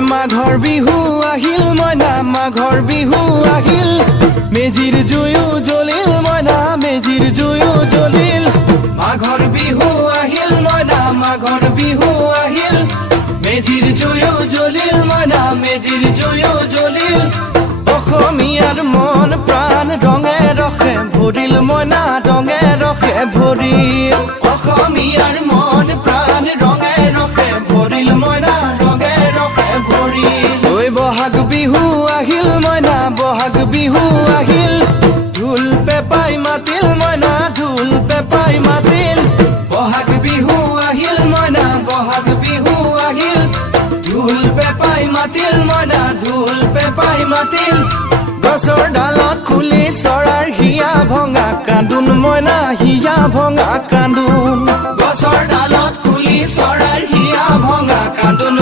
মাঘৰ বিহু আহিল মইনা মাঘৰ বিহু আহিল মেজিৰ জুয়ো জ্বলিল মইনা মেজিৰ জুয়ো জ্বলিল মাঘৰ বিহু আহিল মইনা মাঘৰ বিহু আহিল মেজিৰ জুয়ো জ্বলিল মইনা মেজিৰ জুয়ো জ্বলিল অসমীয়াৰ মন প্ৰাণ ৰঙে ৰসে ভৰিল মইনা ৰঙে ৰসে ভৰিল অসমীয়াৰ মন প্ৰাণ ৰঙে ৰসে ভৰিল মইনা ৰঙে ৰসে ভৰিল ঐ বহাগ বিহু আহিল মইনা বহাগ বিহু আহিল ঢোল পেপাই মাতিল মইনা ঢোল পেপাই মাতিল বহাগ বিহু আহিল মইনা বহাগ বিহু আহিল ঢোল পেপাই মাতিল মইনা ঢোল পেপাই মাতিল গছৰ ডালত খুলি চৰাৰ হিয়া ভঙা কান্দোন মইনা হিয়া ভঙা কান্দোন গছৰ ডালত খুলি চৰাৰ হিয়া ভঙা কান্দোন